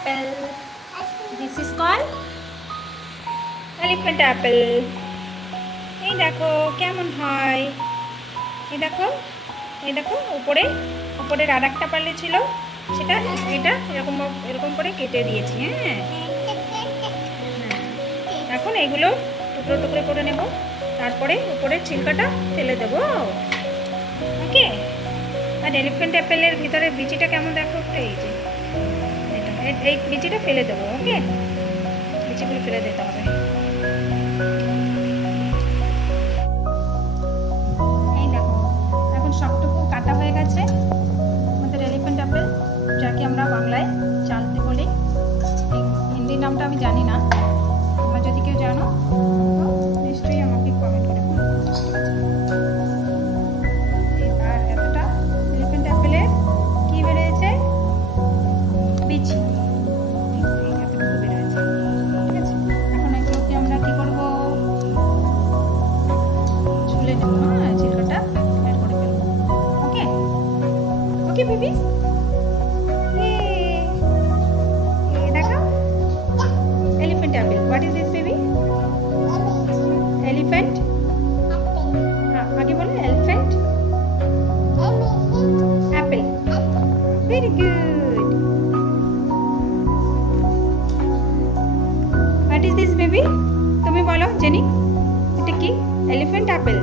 apple. This is called elephant apple. এই দেখো কেমন হয়, এই দেখো উপরে আর একটা পাল্লে ছিল, সেটা এটা এরকম এরকম করে কেটে দিয়েছি। হ্যাঁ, এখন এগুলো টুকরো টুকরো করে নেব, তারপরে উপরের ছিলকাটা ফেলে দেবো। ওকে, আর এলিফ্যান্ট অ্যাপেলের ভিতরে বিচিটা কেমন দেখো, এই যে এই বিচিটা ফেলে দেবো। ওকে, বিচিগুলো ফেলে দিতে হবে। এই দেখো এখন সবটুকু কাটা হয়ে গেছে আমাদের এলিফ্যান্ট অ্যাপেল, যাকে আমরা বাংলায় চালতে বলি। হিন্দি নামটা আমি জানি না, তোমরা যদি কেউ জানো তো নিশ্চয়ই আমাকে কমেন্ট করে বলো। আর এতটা এলিফ্যান্ট অ্যাপেলের কি বেরিয়েছে, বিচি এতটুকু বেরিয়েছে। ঠিক আছে, এখন এগুলোকে আমরা কি করবো, ছুলে নেবো। হ্যাঁ, ছিলকাটা বের করে ফেলবো। ওকে ওকে বেবি, দেখো elephant apple. What is this baby? Elephant. आगे बोलो elephant. Apple. Very good. What is this baby? तुम्हें बोलो जेनी, এটা কি? Elephant apple.